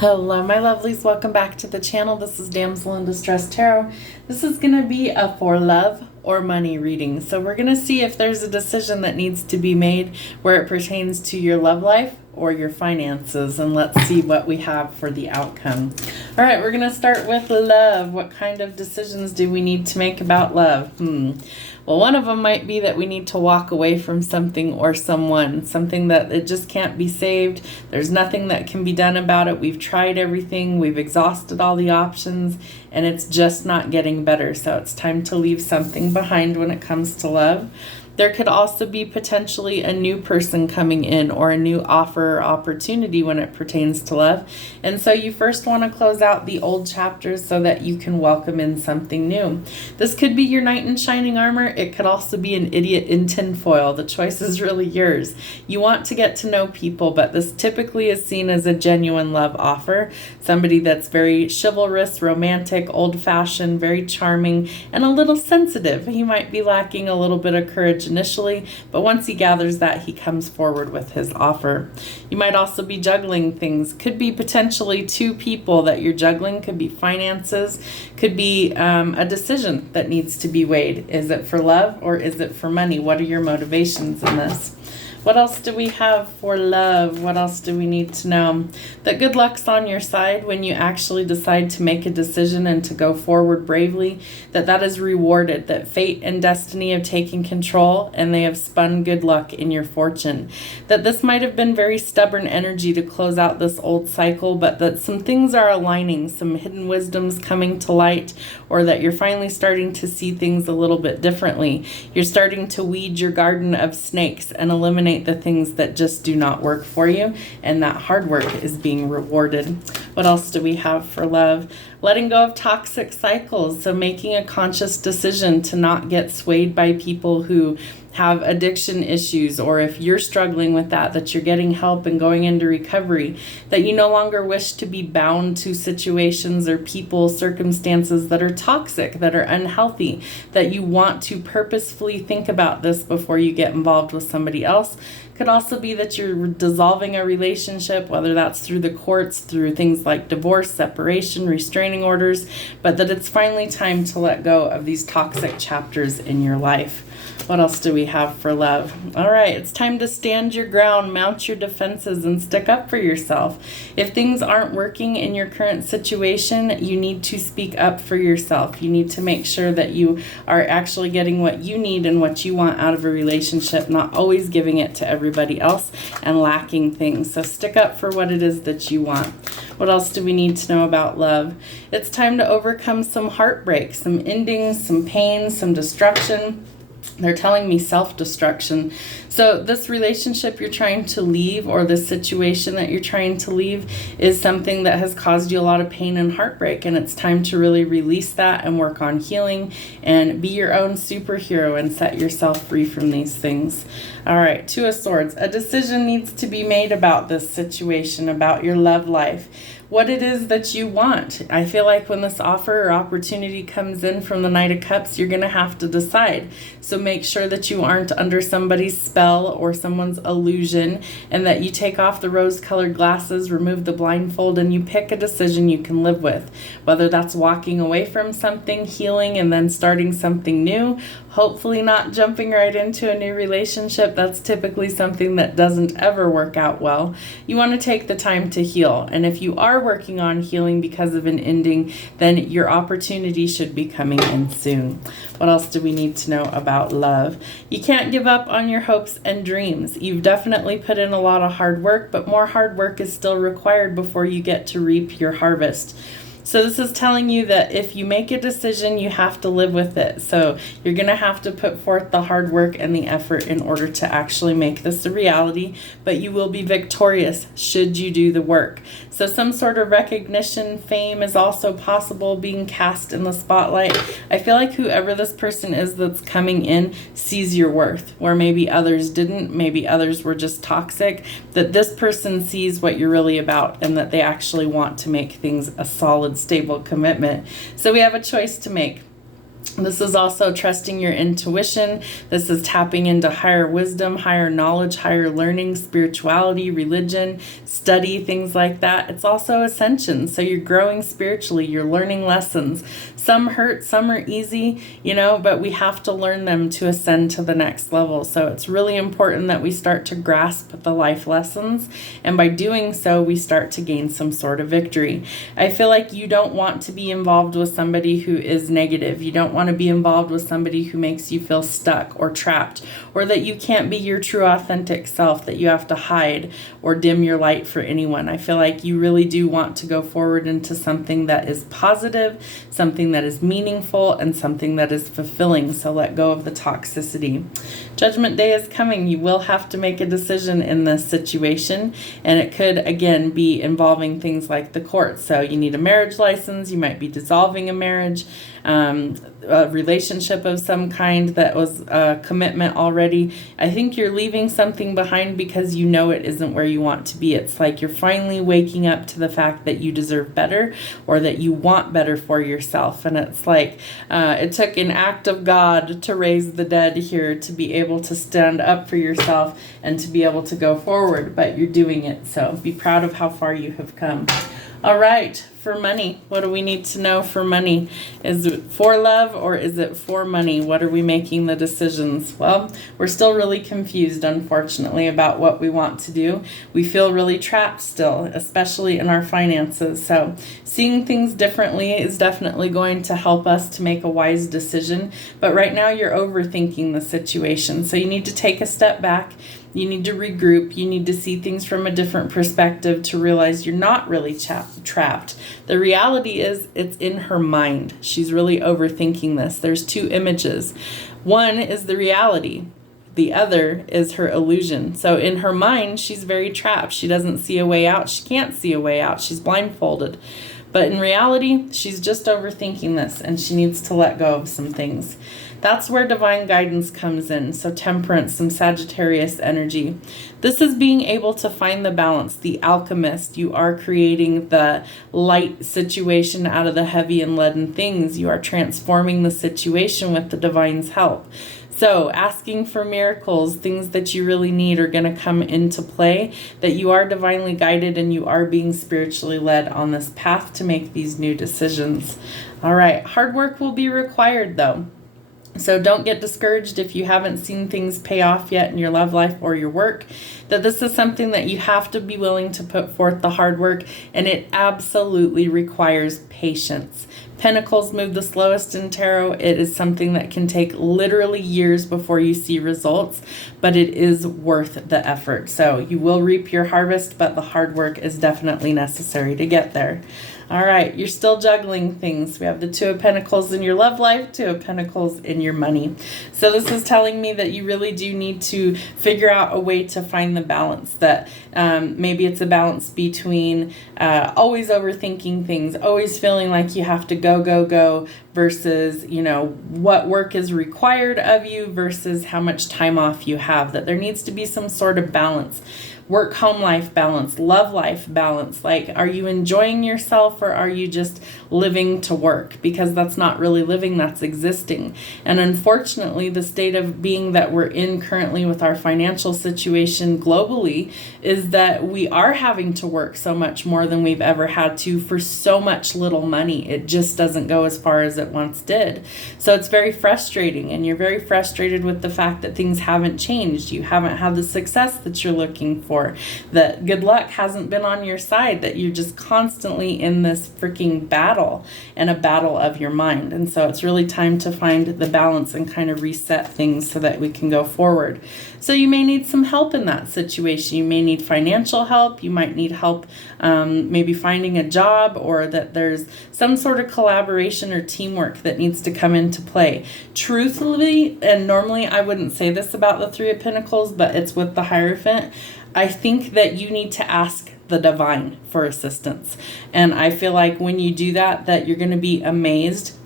Hello my lovelies, welcome back to the channel. This is Damsel in Distress Tarot. This is going to be a for love or money reading. So we're going to see if there's a decision that needs to be made where it pertains to your love life or your finances, and let's see what we have for the outcome. All right, we're going to start with love. What kind of decisions do we need to make about love? Well, one of them might be that we need to walk away from something or someone, something that it just can't be saved. There's nothing that can be done about it. We've tried everything. We've exhausted all the options, and it's just not getting better. So it's time to leave something behind when it comes to love. There could also be potentially a new person coming in or a new offer or opportunity when it pertains to love. And so you first want to close out the old chapters so that you can welcome in something new. This could be your knight in shining armor. It could also be an idiot in tinfoil. The choice is really yours. You want to get to know people, but this typically is seen as a genuine love offer. Somebody that's very chivalrous, romantic, old-fashioned, very charming, and a little sensitive. He might be lacking a little bit of courage initially, but once he gathers that, he comes forward with his offer. You might also be juggling things. Could be potentially two people that you're juggling. Could be finances. Could be a decision that needs to be weighed. Is it for love or is it for money? What are your motivations in this? What else do we have for love? What else do we need to know? That good luck's on your side when you actually decide to make a decision and to go forward bravely, that is rewarded, that fate and destiny have taken control and they have spun good luck in your fortune. That this might have been very stubborn energy to close out this old cycle, but that some things are aligning, some hidden wisdom's coming to light, or that you're finally starting to see things a little bit differently. You're starting to weed your garden of snakes and eliminate the things that just do not work for you, and that hard work is being rewarded. What else do we have for love? Letting go of toxic cycles, so making a conscious decision to not get swayed by people who have addiction issues, or if you're struggling with that you're getting help and going into recovery, that you no longer wish to be bound to situations or people, circumstances that are toxic, that are unhealthy, that you want to purposefully think about this before you get involved with somebody else. Could also be that you're dissolving a relationship, whether that's through the courts, through things like divorce, separation, restraining orders, but that it's finally time to let go of these toxic chapters in your life. What else do we have for love? All right, it's time to stand your ground, mount your defenses, and stick up for yourself. If things aren't working in your current situation, you need to speak up for yourself. You need to make sure that you are actually getting what you need and what you want out of a relationship, not always giving it to everybody else and lacking things. So stick up for what it is that you want. What else do we need to know about love? It's time to overcome some heartbreak, some endings, some pain, some destruction. They're telling me self-destruction. So this relationship you're trying to leave, or this situation that you're trying to leave, is something that has caused you a lot of pain and heartbreak, and it's time to really release that and work on healing and be your own superhero and set yourself free from these things. All right, Two of Swords. A decision needs to be made about this situation, about your love life, what it is that you want. I feel like when this offer or opportunity comes in from the Knight of Cups, you're going to have to decide. So make sure that you aren't under somebody's spell or someone's illusion, and that you take off the rose-colored glasses, remove the blindfold, and you pick a decision you can live with. Whether that's walking away from something, healing, and then starting something new, hopefully not jumping right into a new relationship. That's typically something that doesn't ever work out well. You want to take the time to heal, and if you are working on healing because of an ending, then your opportunity should be coming in soon. What else do we need to know about love? You can't give up on your hopes and dreams. You've definitely put in a lot of hard work, but more hard work is still required before you get to reap your harvest. So this is telling you that if you make a decision, you have to live with it. So you're going to have to put forth the hard work and the effort in order to actually make this a reality, but you will be victorious should you do the work. So some sort of recognition, fame is also possible, being cast in the spotlight. I feel like whoever this person is that's coming in sees your worth, where maybe others didn't, maybe others were just toxic, that this person sees what you're really about and that they actually want to make things a solid, stable commitment. So we have a choice to make. This is also trusting your intuition. This is tapping into higher wisdom, higher knowledge, higher learning, spirituality, religion, study, things like that. It's also ascension. So you're growing spiritually. You're learning lessons. Some hurt, some are easy, but we have to learn them to ascend to the next level. So it's really important that we start to grasp the life lessons. And by doing so, we start to gain some sort of victory. I feel like you don't want to be involved with somebody who is negative. You don't want to be involved with somebody who makes you feel stuck or trapped, or that you can't be your true authentic self, that you have to hide or dim your light for anyone. I feel like you really do want to go forward into something that is positive, something that is meaningful, and something that is fulfilling. So let go of the toxicity. Judgment Day is coming. You will have to make a decision in this situation, and it could again be involving things like the courts. So you need a marriage license, you might be dissolving a marriage, a relationship of some kind that was a commitment already. I think you're leaving something behind because you know it isn't where you want to be. It's like you're finally waking up to the fact that you deserve better, or that you want better for yourself. And it's like it took an act of God to raise the dead here, to be able to stand up for yourself and to be able to go forward, but you're doing it. So be proud of how far you have come. All right, for money, what do we need to know for money? Is it for love or is it for money? What are we making the decisions? Well, we're still really confused, unfortunately, about what we want to do. We feel really trapped still, especially in our finances. So seeing things differently is definitely going to help us to make a wise decision. But right now you're overthinking the situation. So you need to take a step back. You need to regroup. You need to see things from a different perspective to realize you're not really trapped. The reality is it's in her mind. She's really overthinking this. There's two images. One is the reality. The other is her illusion. So in her mind, she's very trapped. She doesn't see a way out. She can't see a way out. She's blindfolded. But in reality, she's just overthinking this, and she needs to let go of some things. That's where divine guidance comes in. So Temperance, some Sagittarius energy. This is being able to find the balance, the alchemist. You are creating the light situation out of the heavy and leaden things. You are transforming the situation with the divine's help. So asking for miracles, things that you really need are going to come into play, that you are divinely guided and you are being spiritually led on this path to make these new decisions. All right, hard work will be required though. So don't get discouraged if you haven't seen things pay off yet in your love life or your work, that this is something that you have to be willing to put forth the hard work, and it absolutely requires patience. Pentacles move the slowest in tarot. It is something that can take literally years before you see results, but it is worth the effort. So you will reap your harvest, but the hard work is definitely necessary to get there. All right, you're still juggling things. We have the Two of Pentacles in your love life, Two of Pentacles in your money. So this is telling me that you really do need to figure out a way to find the balance, that maybe it's a balance between always overthinking things, always feeling like you have to go, versus, what work is required of you versus how much time off you have, that there needs to be some sort of balance. Work-home life balance, love life balance. Like, are you enjoying yourself or are you just living to work? Because that's not really living, that's existing. And unfortunately, the state of being that we're in currently with our financial situation globally is that we are having to work so much more than we've ever had to for so much little money. It just doesn't go as far as it once did. So it's very frustrating, and you're very frustrated with the fact that things haven't changed. You haven't had the success that you're looking for. That good luck hasn't been on your side, that you're just constantly in this freaking battle, and a battle of your mind. And so it's really time to find the balance and kind of reset things so that we can go forward. So you may need some help in that situation. You may need financial help. You might need help maybe finding a job, or that there's some sort of collaboration or teamwork that needs to come into play. Truthfully, and normally I wouldn't say this about the Three of Pentacles, but it's with the Hierophant, I think that you need to ask the divine for assistance. And I feel like when you do that, that you're going to be amazed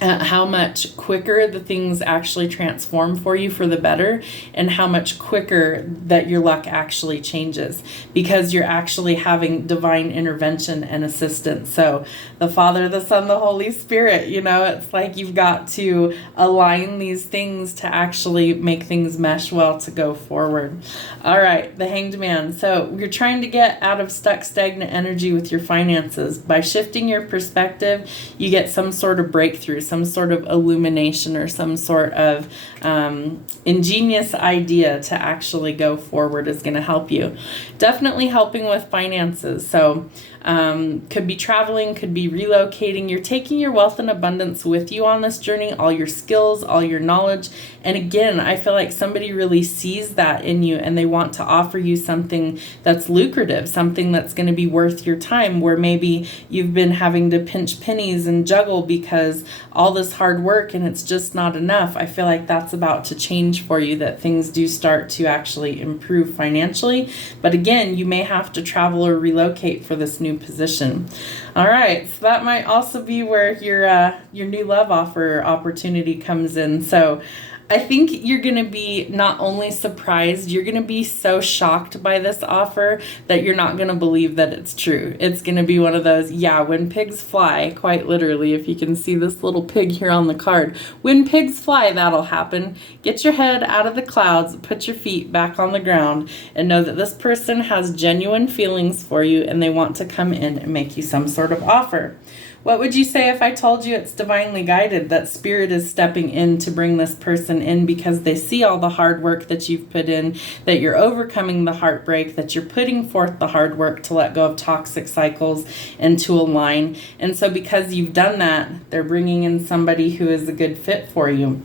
how much quicker the things actually transform for you for the better, and how much quicker that your luck actually changes, because you're actually having divine intervention and assistance. So the Father, the Son, the Holy Spirit, it's like you've got to align these things to actually make things mesh well to go forward. All right, the Hanged Man. So you're trying to get out of stuck, stagnant energy with your finances. By shifting your perspective, you get some sort of breakthrough, some sort of illumination, or some sort of ingenious idea to actually go forward is going to help you. Definitely helping with finances. So could be traveling, could be relocating. You're taking your wealth and abundance with you on this journey, all your skills, all your knowledge. And again, I feel like somebody really sees that in you, and they want to offer you something that's lucrative, something that's going to be worth your time, where maybe you've been having to pinch pennies and juggle because all this hard work and it's just not enough. I feel like that's about to change for you, that things do start to actually improve financially. But again, you may have to travel or relocate for this new position. All right, so that might also be where your new love offer opportunity comes in. So I think you're going to be not only surprised, you're going to be so shocked by this offer that you're not going to believe that it's true. It's going to be one of those, when pigs fly, quite literally, if you can see this little pig here on the card. When pigs fly, that'll happen. Get your head out of the clouds, put your feet back on the ground, and know that this person has genuine feelings for you, and they want to come in and make you some sort of offer. What would you say if I told you it's divinely guided, that Spirit is stepping in to bring this person in because they see all the hard work that you've put in, that you're overcoming the heartbreak, that you're putting forth the hard work to let go of toxic cycles and to align. And so because you've done that, they're bringing in somebody who is a good fit for you.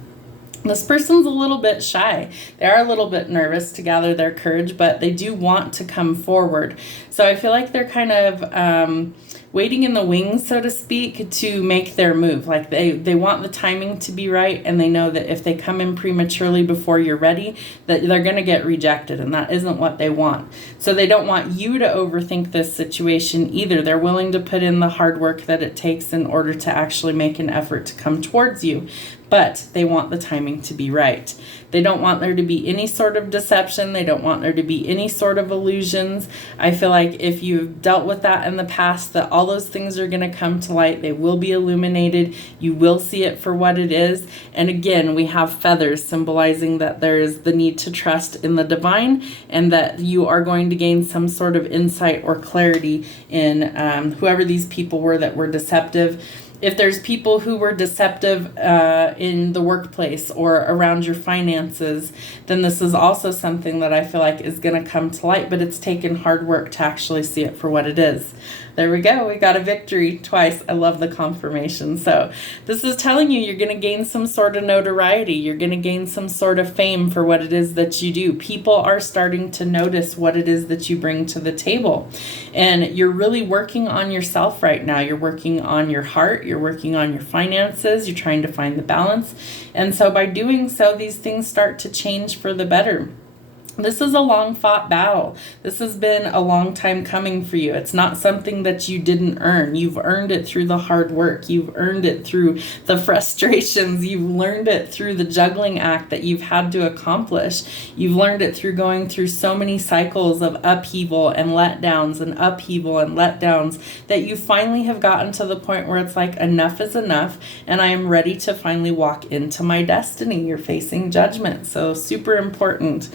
This person's a little bit shy. They are a little bit nervous to gather their courage, but they do want to come forward. So I feel like they're kind of waiting in the wings, so to speak, to make their move. Like they want the timing to be right, and they know that if they come in prematurely before you're ready, that they're going to get rejected, and that isn't what they want. So they don't want you to overthink this situation either. They're willing to put in the hard work that it takes in order to actually make an effort to come towards you. But they want the timing to be right. They don't want there to be any sort of deception. They don't want there to be any sort of illusions. I feel like if you've dealt with that in the past, that all those things are going to come to light. They will be illuminated. You will see it for what it is. And again, we have feathers symbolizing that there is the need to trust in the divine, and that you are going to gain some sort of insight or clarity in whoever these people were that were deceptive. If there's people who were deceptive in the workplace or around your finances, then this is also something that I feel like is going to come to light, but it's taken hard work to actually see it for what it is. There we go. We got a victory twice. I love the confirmation. So this is telling you you're going to gain some sort of notoriety. You're going to gain some sort of fame for what it is that you do. People are starting to notice what it is that you bring to the table. And you're really working on yourself right now. You're working on your heart. You're working on your finances. You're trying to find the balance. And so by doing so, these things start to change for the better. This is a long fought battle. This has been a long time coming for you. It's not something that you didn't earn. You've earned it through the hard work. You've earned it through the frustrations. You've learned it through the juggling act that you've had to accomplish. You've learned it through going through so many cycles of upheaval and letdowns and upheaval and letdowns, that you finally have gotten to the point where it's like, enough is enough, and I am ready to finally walk into my destiny. You're facing judgment. So super important.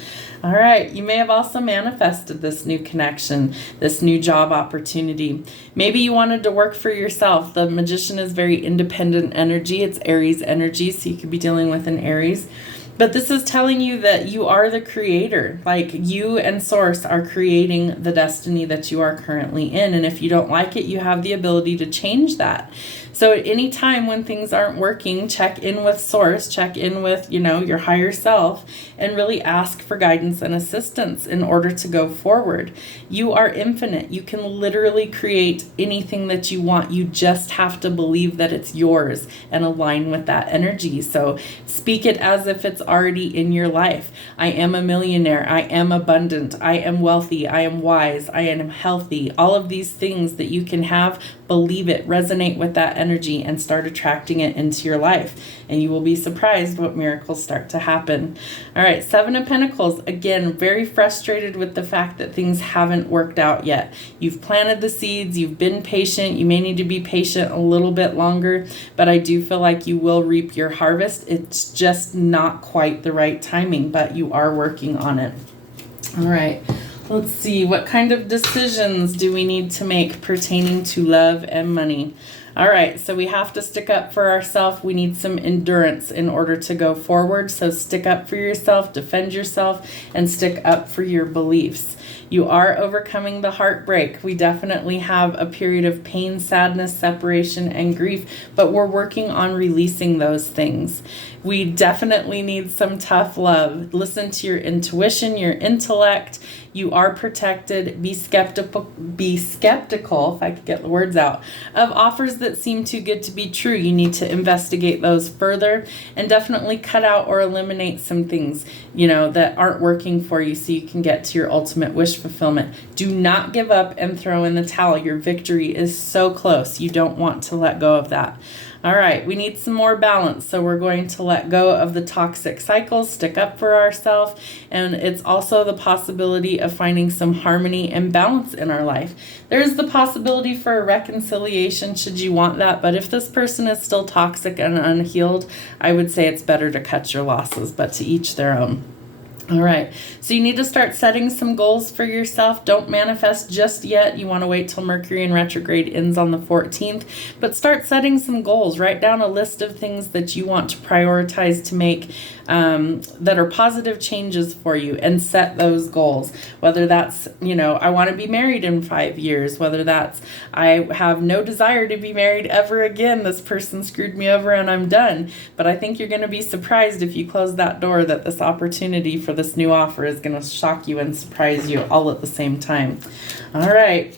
All right, you may have also manifested this new connection, this new job opportunity. Maybe you wanted to work for yourself. The Magician is very independent energy. It's Aries energy, so you could be dealing with an Aries. But this is telling you that you are the creator. Like, you and Source are creating the destiny that you are currently in. And if you don't like it, you have the ability to change that. So at any time when things aren't working, check in with Source, check in with, your higher self, and really ask for guidance and assistance in order to go forward. You are infinite. You can literally create anything that you want. You just have to believe that it's yours and align with that energy. So speak it as if it's already in your life. I am a millionaire. I am abundant. I am wealthy. I am wise. I am healthy. All of these things that you can have, believe it, resonate with that energy, and start attracting it into your life. And you will be surprised what miracles start to happen. All right, Seven of Pentacles. Again, very frustrated with the fact that things haven't worked out yet. You've planted the seeds. You've been patient. You may need to be patient a little bit longer, but I do feel like you will reap your harvest. It's just not quite the right timing, but you are working on it. All right. Let's see, what kind of decisions do we need to make pertaining to love and money? All right, so we have to stick up for ourselves. We need some endurance in order to go forward. So stick up for yourself, defend yourself, and stick up for your beliefs. You are overcoming the heartbreak. We definitely have a period of pain, sadness, separation, and grief, but we're working on releasing those things. We definitely need some tough love. Listen to your intuition, your intellect. You are protected. Be skeptical, if I could get the words out, of offers that seem too good to be true. You need to investigate those further, and definitely cut out or eliminate some things, that aren't working for you, so you can get to your ultimate wish fulfillment. Do not give up and throw in the towel. Your victory is so close. You don't want to let go of that. All right, we need some more balance, so we're going to let go of the toxic cycles, stick up for ourselves, and it's also the possibility of finding some harmony and balance in our life. There's the possibility for a reconciliation should you want that, but if this person is still toxic and unhealed, I would say it's better to cut your losses, but to each their own. All right, so you need to start setting some goals for yourself. Don't manifest just yet. You want to wait till Mercury in retrograde ends on the 14th, but start setting some goals. Write down a list of things that you want to prioritize to make that are positive changes for you, and set those goals. Whether that's, I want to be married in 5 years, whether that's, I have no desire to be married ever again. This person screwed me over and I'm done. But I think you're going to be surprised if you close that door that this opportunity for this new offer is going to shock you and surprise you all at the same time. All right.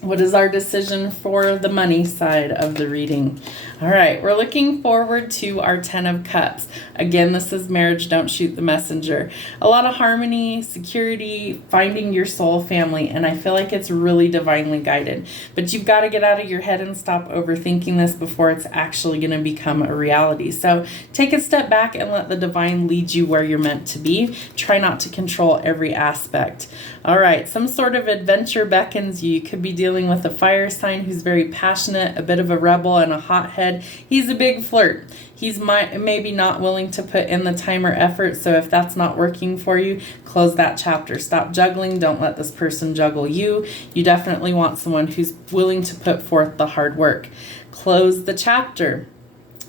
What is our decision for the money side of the reading? All right, we're looking forward to our 10 of Cups. Again, this is marriage, don't shoot the messenger. A lot of harmony, security, finding your soul family, and I feel like it's really divinely guided. But you've got to get out of your head and stop overthinking this before it's actually going to become a reality. So take a step back and let the divine lead you where you're meant to be. Try not to control every aspect. All right, some sort of adventure beckons you. You could be dealing with a fire sign who's very passionate, a bit of a rebel, and a hothead. He's a big flirt. He's maybe not willing to put in the time or effort, so if that's not working for you, close that chapter. Stop juggling. Don't let this person juggle you. You definitely want someone who's willing to put forth the hard work. Close the chapter.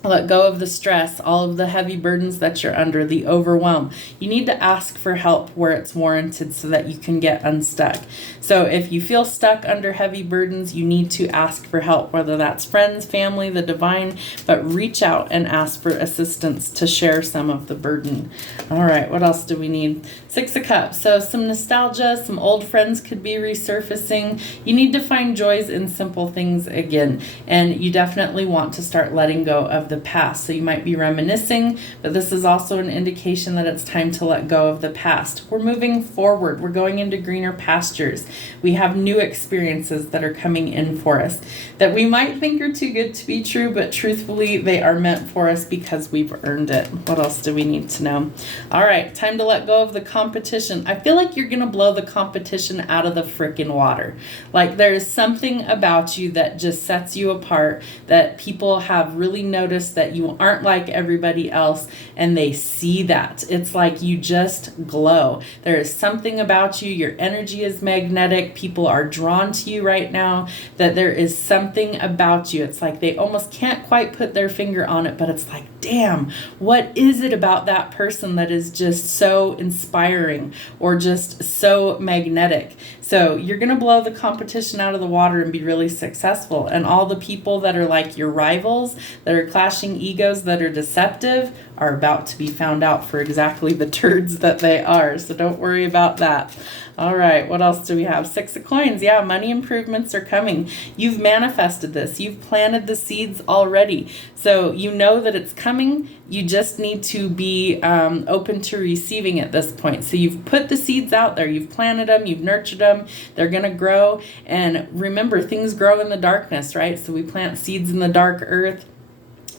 Let go of the stress, all of the heavy burdens that you're under, the overwhelm. You need to ask for help where it's warranted so that you can get unstuck. So if you feel stuck under heavy burdens, you need to ask for help, whether that's friends, family, the divine, but reach out and ask for assistance to share some of the burden. All right, what else do we need? 6 of Cups. So some nostalgia, some old friends could be resurfacing. You need to find joys in simple things again, and you definitely want to start letting go of the past. So you might be reminiscing, but this is also an indication that it's time to let go of the past. We're moving forward. We're going into greener pastures. We have new experiences that are coming in for us that we might think are too good to be true, but truthfully, they are meant for us because we've earned it. What else do we need to know? All right, time to let go of the competition. I feel like you're going to blow the competition out of the frickin' water. Like there is something about you that just sets you apart, that people have really noticed that you aren't like everybody else, and they see that. It's like you just glow. There is something about you. Your energy is magnetic. People are drawn to you right now, that there is something about you. It's like they almost can't quite put their finger on it, but it's like, damn, what is it about that person that is just so inspiring or just so magnetic? So you're going to blow the competition out of the water and be really successful. And all the people that are like your rivals, that are clashing egos, that are deceptive, are about to be found out for exactly the turds that they are. So don't worry about that. All right, what else do we have? 6 of coins. Yeah, money improvements are coming. You've manifested this. You've planted the seeds already. So you know that it's coming. You just need to be open to receiving at this point. So you've put the seeds out there. You've planted them. You've nurtured them. They're going to grow. And remember, things grow in the darkness, right? So we plant seeds in the dark earth.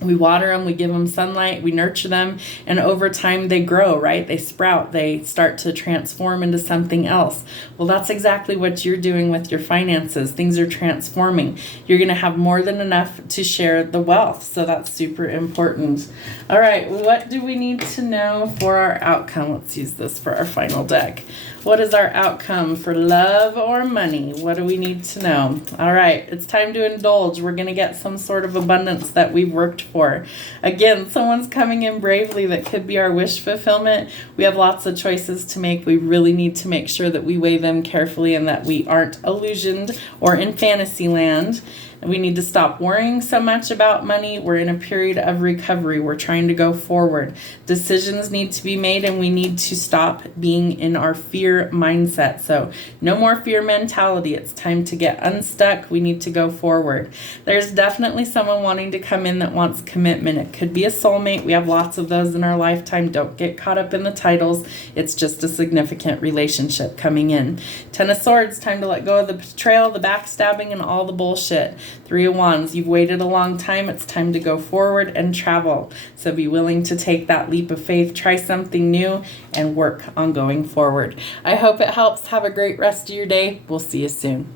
We water them, we give them sunlight, we nurture them, and over time they grow, right? They sprout, they start to transform into something else. Well, that's exactly what you're doing with your finances. Things are transforming. You're going to have more than enough to share the wealth, so that's super important. All right, what do we need to know for our outcome? Let's use this for our final deck. What is our outcome for love or money? What do we need to know? All right, it's time to indulge. We're going to get some sort of abundance that we've worked for. Again, someone's coming in bravely that could be our wish fulfillment. We have lots of choices to make. We really need to make sure that we weigh them carefully and that we aren't illusioned or in fantasy land. And we need to stop worrying so much about money. We're in a period of recovery. We're trying to go forward. Decisions need to be made, and we need to stop being in our fear mindset. So no more fear mentality. It's time to get unstuck. We need to go forward. There's definitely someone wanting to come in that wants commitment. It could be a soulmate. We have lots of those in our lifetime. Don't get caught up in the titles. It's just a significant relationship coming in. 10 of Swords, time to let go of the betrayal, the backstabbing, and all the bullshit. 3 of Wands, you've waited a long time. It's time to go forward and travel. So be willing to take that leap of faith, try something new, and work on going forward. I hope it helps. Have a great rest of your day. We'll see you soon.